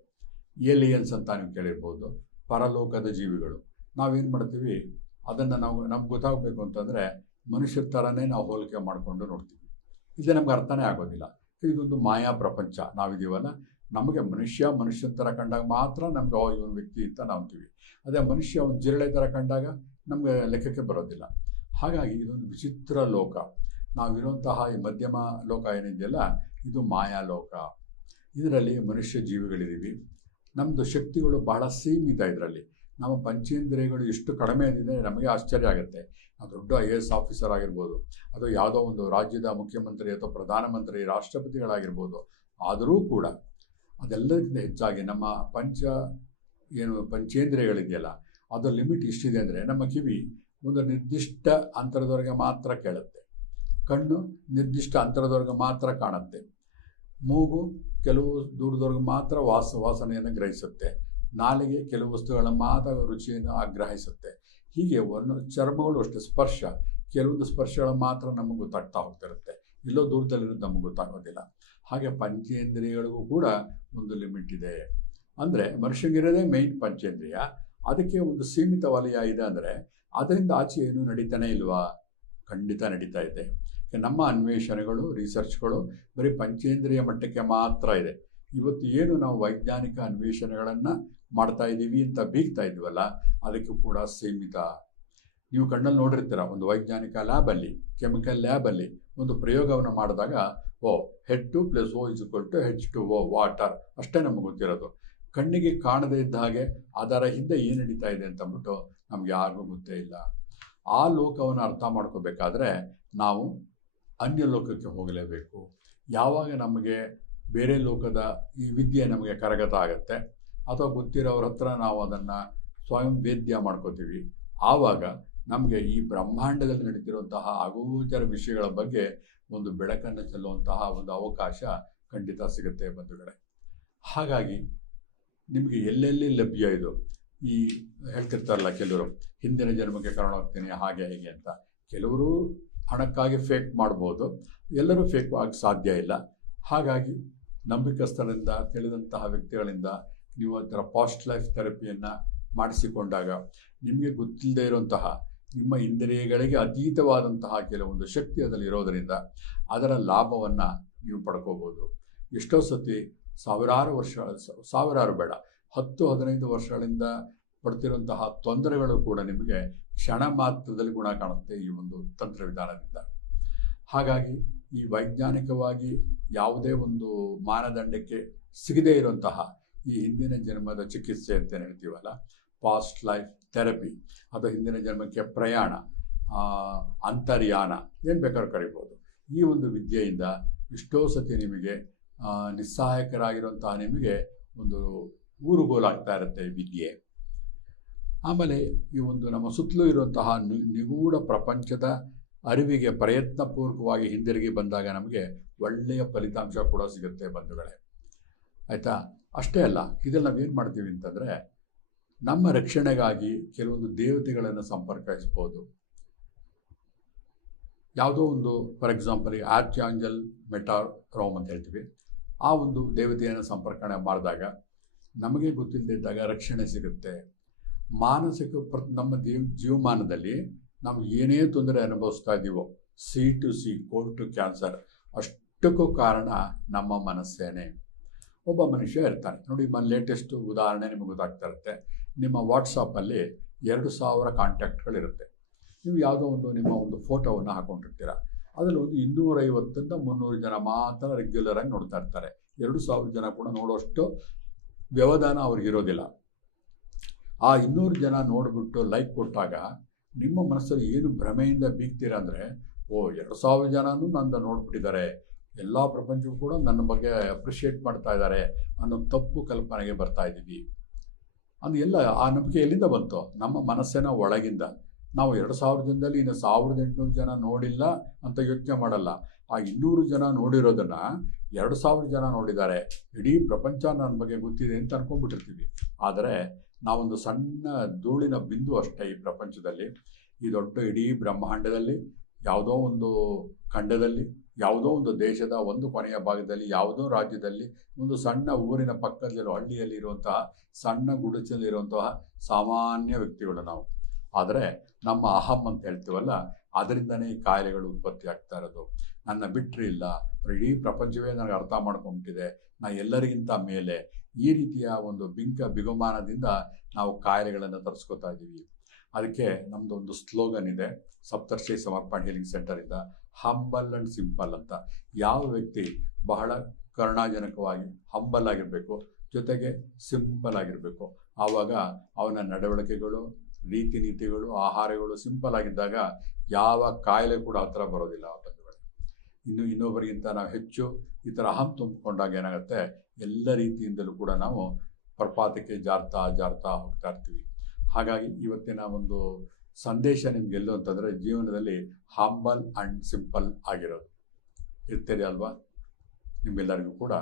S1: ಏಲಿಯನ್ಸ್ ಅಂತ ನೀವು ಕೇಳಿರ್ಬೋದು, ಪರಲೋಕದ ಜೀವಿಗಳು. ನಾವೇನು ಮಾಡ್ತೀವಿ? ಅದನ್ನು ನಾವು, ನಮ್ಗೆ ಗೊತ್ತಾಗಬೇಕು ಅಂತಂದರೆ ಮನುಷ್ಯರ ಥರನೇ ನಾವು ಹೋಲಿಕೆ ಮಾಡಿಕೊಂಡು ನೋಡ್ತೀವಿ. ಇದು ನಮ್ಗೆ ಅರ್ಥನೇ ಆಗೋದಿಲ್ಲ. ಇದೊಂದು ಮಾಯಾ ಪ್ರಪಂಚ ನಾವಿದೀವಲ್ಲ. ನಮಗೆ ಮನುಷ್ಯ ಮನುಷ್ಯನ ಥರ ಕಂಡಾಗ ಮಾತ್ರ ನಮ್ಗೆ, ಓ, ಇವನು ವ್ಯಕ್ತಿ ಅಂತ ನಾವು ಅಂತೀವಿ. ಅದೇ ಮನುಷ್ಯ ಒಂದು ಜಿರಳೆ ಥರ ಕಂಡಾಗ ನಮಗೆ ಲೆಕ್ಕಕ್ಕೆ ಬರೋದಿಲ್ಲ. ಹಾಗಾಗಿ ಇದೊಂದು ವಿಚಿತ್ರ ಲೋಕ. ನಾವಿರುವಂತಹ ಈ ಮಧ್ಯಮ ಲೋಕ ಏನಿದೆಯಲ್ಲ, ಇದು ಮಾಯಾ ಲೋಕ. ಇದರಲ್ಲಿ ಮನುಷ್ಯ ಜೀವಿಗಳಿದ್ದೀವಿ ನಮ್ಮದು ಶಕ್ತಿಗಳು ಬಹಳ ಸೀಮಿತ ಇದರಲ್ಲಿ. ನಮ್ಮ ಪಂಚೇಂದ್ರಿಯಗಳು ಎಷ್ಟು ಕಡಿಮೆ ಇದೆ ನಮಗೆ ಆಶ್ಚರ್ಯ ಆಗುತ್ತೆ. ದೊಡ್ಡ ಐ ಎ ಎಸ್ ಆಫೀಸರ್ ಆಗಿರ್ಬೋದು, ಅಥವಾ ಯಾವುದೋ ಒಂದು ರಾಜ್ಯದ ಮುಖ್ಯಮಂತ್ರಿ ಅಥವಾ ಪ್ರಧಾನಮಂತ್ರಿ, ರಾಷ್ಟ್ರಪತಿಗಳಾಗಿರ್ಬೋದು, ಆದರೂ ಕೂಡ ಅದೆಲ್ಲದಕ್ಕಿಂತ ಹೆಚ್ಚಾಗಿ ನಮ್ಮ ಪಂಚ ಏನು ಪಂಚೇಂದ್ರಿಯಗಳಿದೆಯಲ್ಲ ಅದರ ಲಿಮಿಟ್ ಇಷ್ಟಿದೆ ಅಂದರೆ ನಮ್ಮ ಕಿವಿ ಒಂದು ನಿರ್ದಿಷ್ಟ ಅಂತರದವರೆಗೆ ಮಾತ್ರ ಕೇಳುತ್ತೆ. ಕಣ್ಣು ನಿರ್ದಿಷ್ಟ ಅಂತರದವರೆಗೆ ಮಾತ್ರ ಕಾಣುತ್ತೆ. ಮೂಗು ಕೆಲವು ದೂರದವರೆಗೆ ಮಾತ್ರ ವಾಸ, ವಾಸನೆಯನ್ನು ಗ್ರಹಿಸುತ್ತೆ. ನಾಲಿಗೆ ಕೆಲವು ವಸ್ತುಗಳ ಮಾತ್ರ ರುಚಿಯನ್ನು ಆಗ್ರಹಿಸುತ್ತೆ. ಹೀಗೆ ವರ್ಣ, ಚರ್ಮಗಳು ಅಷ್ಟು ಸ್ಪರ್ಶ. ಕೆಲವೊಂದು ಸ್ಪರ್ಶಗಳು ಮಾತ್ರ ನಮಗೆ ಗೊತ್ತಾಗ್ತಾ ಹೋಗ್ತಿರುತ್ತೆ. ಇಲ್ಲೋ ದೂರದಲ್ಲಿರೋದು ನಮಗೆ ಗೊತ್ತಾಗೋದಿಲ್ಲ. ಹಾಗೆ ಪಂಚೇಂದ್ರಿಯಗಳಿಗೂ ಕೂಡ ಒಂದು ಲಿಮಿಟ್ ಇದೆ. ಅಂದರೆ ಮನುಷ್ಯನಿರೋದೇ ಮೇಯ್ನ್ ಪಂಚೇಂದ್ರಿಯ. ಅದಕ್ಕೆ ಒಂದು ಸೀಮಿತ ವಲಯ ಇದೆ ಅಂದರೆ ಅದರಿಂದ ಆಚೆ ಏನು ನಡೀತಾನೆ ಇಲ್ವಾ? ಖಂಡಿತ ನಡೀತಾ ಇದೆ. ನಮ್ಮ ಅನ್ವೇಷಣೆಗಳು ರಿಸರ್ಚ್ಗಳು ಬರೀ ಪಂಚೇಂದ್ರಿಯ ಮಟ್ಟಕ್ಕೆ ಮಾತ್ರ ಇದೆ. ಇವತ್ತು ಏನು ನಾವು ವೈಜ್ಞಾನಿಕ ಅನ್ವೇಷಣೆಗಳನ್ನು ಮಾಡ್ತಾ ಇದ್ದೀವಿ ಅಂತ ಬೀಗ್ತಾ ಇದ್ವಲ್ಲ, ಅದಕ್ಕೂ ಕೂಡ ಸೀಮಿತ. ನೀವು ಕಣ್ಣಲ್ಲಿ ನೋಡಿರ್ತೀರ, ಒಂದು ವೈಜ್ಞಾನಿಕ ಲ್ಯಾಬಲ್ಲಿ ಕೆಮಿಕಲ್ ಲ್ಯಾಬಲ್ಲಿ ಒಂದು ಪ್ರಯೋಗವನ್ನು ಮಾಡಿದಾಗ, O head two plus O is equal to H two O water ಅಷ್ಟೇ ನಮಗೆ ಗೊತ್ತಿರೋದು. ಕಣ್ಣಿಗೆ ಕಾಣದೇ ಇದ್ದ ಹಾಗೆ ಅದರ ಹಿಂದೆ ಏನು ನಡೀತಾ ಇದೆ ಅಂತ ಅಂದ್ಬಿಟ್ಟು ನಮ್ಗೆ ಯಾರಿಗೂ ಗೊತ್ತೇ ಇಲ್ಲ. ಆ ಲೋಕವನ್ನು ಅರ್ಥ ಮಾಡ್ಕೋಬೇಕಾದ್ರೆ ನಾವು ಅನ್ಯ ಲೋಕಕ್ಕೆ ಹೋಗಲೇಬೇಕು. ಯಾವಾಗ ನಮಗೆ ಬೇರೆ ಲೋಕದ ಈ ವಿದ್ಯೆ ನಮಗೆ ಕರಗತ ಆಗುತ್ತೆ ಅಥವಾ ಗೊತ್ತಿರೋರ ಹತ್ರ ನಾವು ಅದನ್ನು ಸ್ವಯಂ ವೇದ್ಯ ಮಾಡ್ಕೋತೀವಿ, ಆವಾಗ ನಮಗೆ ಈ ಬ್ರಹ್ಮಾಂಡದಲ್ಲಿ ನಡೀತಿರುವಂತಹ ಅಗೋಚರ ವಿಷಯಗಳ ಬಗ್ಗೆ ಒಂದು ಬೆಳಕನ್ನು ಚೆಲ್ಲುವಂತಹ ಒಂದು ಅವಕಾಶ ಖಂಡಿತ ಸಿಗುತ್ತೆ ಬಂಧುಗಳೇ. ಹಾಗಾಗಿ ನಿಮಗೆ ಎಲ್ಲೆಲ್ಲಿ ಲಭ್ಯ ಇದು? ಈ ಹೇಳ್ತಿರ್ತಾರಲ್ಲ ಕೆಲವರು, ಹಿಂದಿನ ಜನ್ಮಕ್ಕೆ ಕಾರಣ ಹೋಗ್ತೀನಿ ಹಾಗೆ, ಹೇಗೆ ಅಂತ. ಕೆಲವರು ಹಣಕ್ಕಾಗಿ ಫೇಕ್ ಮಾಡ್ಬೋದು, ಎಲ್ಲರೂ ಫೇಕ್ ಆಗಿ ಸಾಧ್ಯ ಇಲ್ಲ. ಹಾಗಾಗಿ ನಂಬಿಕಸ್ಥರಿಂದ ತಿಳಿದಂತಹ ವ್ಯಕ್ತಿಗಳಿಂದ ನೀವು ಅದರ ಪಾಸ್ಟ್ ಲೈಫ್ ಥೆರಪಿಯನ್ನು ಮಾಡಿಸಿಕೊಂಡಾಗ ನಿಮಗೆ ಗೊತ್ತಿಲ್ಲದೆ ಇರುವಂತಹ, ನಿಮ್ಮ ಇಂದ್ರಿಯಗಳಿಗೆ ಅತೀತವಾದಂತಹ ಕೆಲವೊಂದು ಶಕ್ತಿ ಅದರಲ್ಲಿ ಇರೋದರಿಂದ ಅದರ ಲಾಭವನ್ನು ನೀವು ಪಡ್ಕೋಬೋದು. ಎಷ್ಟೋ ಸತಿ ಸಾವಿರಾರು ವರ್ಷ ಸಾವಿರಾರು ಬೇಡ, ಹತ್ತು, ಹದಿನೈದು ವರ್ಷಗಳಿಂದ ಪಡ್ತಿರುವಂತಹ ತೊಂದರೆಗಳು ಕೂಡ ನಿಮಗೆ ಕ್ಷಣ ಮಾತ್ರದಲ್ಲಿ ಗುಣ ಕಾಣುತ್ತೆ ಈ ಒಂದು ತಂತ್ರವಿಧಾನದಿಂದ. ಹಾಗಾಗಿ ಈ ವೈಜ್ಞಾನಿಕವಾಗಿ ಯಾವುದೇ ಒಂದು ಮಾನದಂಡಕ್ಕೆ ಸಿಗದೇ ಇರುವಂತಹ ಈ ಹಿಂದಿನ ಜನ್ಮದ ಚಿಕಿತ್ಸೆ ಅಂತ ಹೇಳ್ತೀವಲ್ಲ? ಪಾಸ್ಟ್ ಲೈಫ್ ಥೆರಪಿ ಅಥವಾ ಹಿಂದಿನ ಜನ್ಮಕ್ಕೆ ಪ್ರಯಾಣ ಅಂತರ್ಯಾನ, ಏನು ಬೇಕಾದ್ರೂ ಕರಿಬೋದು. ಈ ಒಂದು ವಿದ್ಯೆಯಿಂದ ಎಷ್ಟೋ ಸತಿ ನಿಮಗೆ ನಿಸ್ಸಹಾಯಕರಾಗಿರುವಂತಹ ನಿಮಗೆ ಒಂದು ಊರುಗೋಲಾಗ್ತಾ ಇರುತ್ತೆ ವಿದ್ಯೆ. ಆಮೇಲೆ ಈ ಒಂದು ನಮ್ಮ ಸುತ್ತಲೂ ಇರುವಂತಹ ನಿಗೂಢ ಪ್ರಪಂಚದ ಅರಿವಿಗೆ ಪ್ರಯತ್ನಪೂರ್ವಕವಾಗಿ ಹಿಂದಿರುಗಿ ಬಂದಾಗ ನಮಗೆ ಒಳ್ಳೆಯ ಫಲಿತಾಂಶ ಕೂಡ ಸಿಗುತ್ತೆ ಬಂಧುಗಳೇ. ಆಯಿತಾ? ಅಷ್ಟೇ ಅಲ್ಲ ಇದನ್ನು ನಾವೇನು ಮಾಡ್ತೀವಿ ಅಂತಂದರೆ ನಮ್ಮ ರಕ್ಷಣೆಗಾಗಿ ಕೆಲವೊಂದು ದೇವತೆಗಳನ್ನು ಸಂಪರ್ಕಿಸ್ಬೋದು. ಯಾವುದೋ ಒಂದು for example archangel Metatron ಅಂತ ಹೇಳ್ತೀವಿ. ಆ ಒಂದು ದೇವತೆಯನ್ನು ಸಂಪರ್ಕಣೆ ಮಾಡಿದಾಗ ನಮಗೆ ಗೊತ್ತಿಲ್ಲದಿದ್ದಾಗ ರಕ್ಷಣೆ ಸಿಗುತ್ತೆ. ಮಾನಸಿಕ ಪ್ರ, ನಮ್ಮ ದೇವ್ ಜೀವಮಾನದಲ್ಲಿ ನಾವು ಏನೇ ತೊಂದರೆ ಅನುಭವಿಸ್ತಾ ಇದ್ದೀವೋ, C to C cold to cancer, ಅಷ್ಟಕ್ಕೂ ಕಾರಣ ನಮ್ಮ ಮನಸ್ಸೇನೆ. ಒಬ್ಬ ಮನುಷ್ಯ ಇರ್ತಾನೆ. ನೋಡಿ, ಮ ಲೇಟೆಸ್ಟು ಉದಾಹರಣೆ ನಿಮಗೆ ಗೊತ್ತಾಗ್ತಾ ಇರುತ್ತೆ. ನಿಮ್ಮ ವಾಟ್ಸಪ್ಪಲ್ಲಿ ಎರಡು ಸಾವಿರ ಕಾಂಟ್ಯಾಕ್ಟ್ಗಳಿರುತ್ತೆ ನೀವು ಯಾವುದೋ ಒಂದು ನಿಮ್ಮ ಒಂದು ಫೋಟೋವನ್ನು ಹಾಕೊಂಡಿರ್ತೀರ. ಅದರಲ್ಲಿ ಒಂದು ಇನ್ನೂರೈವತ್ತರಿಂದ ಮುನ್ನೂರು ಜನ ಮಾತ್ರ ರೆಗ್ಯುಲರ್ ಆಗಿ ನೋಡ್ತಾ ಇರ್ತಾರೆ. ಎರಡು ಸಾವಿರ ಜನ ಕೂಡ ನೋಡೋಷ್ಟು ವ್ಯವಧಾನ ಅವ್ರಿಗಿರೋದಿಲ್ಲ ಆ ಇನ್ನೂರು ಜನ ನೋಡಿಬಿಟ್ಟು ಲೈಕ್ ಕೊಟ್ಟಾಗ ನಿಮ್ಮ ಮನಸ್ಸಲ್ಲಿ ಏನು ಭ್ರಮೆಯಿಂದ ಬೀಗ್ತೀರಾ ಅಂದರೆ, ಓ, ಎರಡು ಸಾವಿರ ಜನನೂ ನನ್ನ ನೋಡ್ಬಿಟ್ಟಿದ್ದಾರೆ. ಎಲ್ಲ ಪ್ರಪಂಚವೂ ಕೂಡ ನನ್ನ ಬಗ್ಗೆ ಅಪ್ರಿಷಿಯೇಟ್ ಮಾಡ್ತಾ ಇದ್ದಾರೆ ಅನ್ನೋ ತಪ್ಪು ಕಲ್ಪನೆಗೆ ಬರ್ತಾ ಇದ್ದೀವಿ. ಅದು ಎಲ್ಲ ಆ ನಂಬಿಕೆ ಎಲ್ಲಿಂದ ಬಂತು? ನಮ್ಮ ಮನಸ್ಸಿನ ಒಳಗಿಂದ. ನಾವು ಎರಡು ಸಾವಿರ ಜನದಲ್ಲಿ ಇನ್ನು ಸಾವಿರದ ಎಂಟುನೂರು ಜನ ನೋಡಿಲ್ಲ ಅಂತ ಯೋಚನೆ ಮಾಡಲ್ಲ. ಆ ಇನ್ನೂರು ಜನ ನೋಡಿರೋದನ್ನು ಎರಡು ಸಾವಿರ ಜನ ನೋಡಿದ್ದಾರೆ. ಇಡೀ ಪ್ರಪಂಚ ನನ್ನ ಬಗ್ಗೆ ಗೊತ್ತಿದೆ ಅಂತ ಅನ್ಕೊಂಡ್ಬಿಟ್ಟಿರ್ತೀವಿ. ಆದರೆ ನಾವೊಂದು ಸಣ್ಣ ಧೂಳಿನ ಬಿಂದು ಅಷ್ಟೇ ಈ ಪ್ರಪಂಚದಲ್ಲಿ. ಈ ದೊಡ್ಡ ಇಡೀ ಬ್ರಹ್ಮಾಂಡದಲ್ಲಿ, ಯಾವುದೋ ಒಂದು ಖಂಡದಲ್ಲಿ, ಯಾವುದೋ ಒಂದು ದೇಶದ ಒಂದು ಕೊನೆಯ ಭಾಗದಲ್ಲಿ, ಯಾವುದೋ ರಾಜ್ಯದಲ್ಲಿ, ಒಂದು ಸಣ್ಣ ಊರಿನ ಪಕ್ಕದಲ್ಲಿರೋ ಹಳ್ಳಿಯಲ್ಲಿ ಇರುವಂತಹ ಸಣ್ಣ ಗುಡಿಸಲಿರುವಂತಹ ಸಾಮಾನ್ಯ ವ್ಯಕ್ತಿಗಳು ನಾವು. ಆದರೆ ನಮ್ಮ ಅಹಂ ಅಂತ ಹೇಳ್ತೀವಲ್ಲ, ಅದರಿಂದನೇ ಕಾಯಿಲೆಗಳು ಉತ್ಪತ್ತಿ ಆಗ್ತಾ ಇರೋದು. ನನ್ನ ಬಿಟ್ಟರೆ ಇಲ್ಲ. ಇಡೀ ಪ್ರಪಂಚವೇ ನನಗೆ ಅರ್ಥ ಮಾಡ್ಕೊಂಬಿಟ್ಟಿದೆ. ನಾ ಎಲ್ಲರಿಗಿಂತ ಮೇಲೆ ಈ ರೀತಿಯ ಒಂದು ಬಿಂಕ ಬಿಗುಮಾನದಿಂದ ನಾವು ಕಾಯಿಲೆಗಳನ್ನು ತರಿಸ್ಕೊತಾ ಇದ್ದೀವಿ ಅದಕ್ಕೆ ನಮ್ಮದು ಒಂದು ಸ್ಲೋಗನ್ ಇದೆ. ಸಪ್ತರ್ಷಿ ಸಮರ್ಪಣ್ ಹೀಲಿಂಗ್ ಸೆಂಟರಿಂದ ಹಂಬಲ್ ಆ್ಯಂಡ್ ಸಿಂಪಲ್ ಅಂತ. ಯಾವ ವ್ಯಕ್ತಿ ಬಹಳ ಕರುಣಾಜನಕವಾಗಿ ಹಂಬಲ್ ಆಗಿರಬೇಕು, ಜೊತೆಗೆ ಸಿಂಪಲ್ ಆಗಿರಬೇಕು. ಆವಾಗ ಅವನ ನಡವಳಿಕೆಗಳು ರೀತಿ ನೀತಿಗಳು, ಆಹಾರಗಳು ಸಿಂಪಲ್ ಆಗಿದ್ದಾಗ ಯಾವ ಕಾಯಿಲೆ ಕೂಡ ಹತ್ರ ಬರೋದಿಲ್ಲ ಬಂಧುಗಳೇ ಇನ್ನು ಇನ್ನೊಬ್ಬರಿಗಿಂತ ನಾವು ಹೆಚ್ಚು ಈ ಥರ ಅಹಂ ತುಂಬಿಕೊಂಡಾಗ ಏನಾಗುತ್ತೆ, ಎಲ್ಲ ರೀತಿಯಿಂದಲೂ ಕೂಡ ನಾವು ಪ್ರಪಾತಕ್ಕೆ ಜಾರ್ತಾ ಜಾರ್ತಾ ಹೋಗ್ತಾ ಇರ್ತೀವಿ. ಹಾಗಾಗಿ ಇವತ್ತಿನ ಒಂದು ಸಂದೇಶ ನಿಮ್ಗೆ ಎಲ್ಲೋ ಅಂತಂದರೆ ಜೀವನದಲ್ಲಿ ಹಂಬಲ್ ಆ್ಯಂಡ್ ಸಿಂಪಲ್ ಆಗಿರೋದು. ಇರ್ತೀರಿ ಅಲ್ವಾ? ನಿಮ್ಗೆಲ್ಲರಿಗೂ ಕೂಡ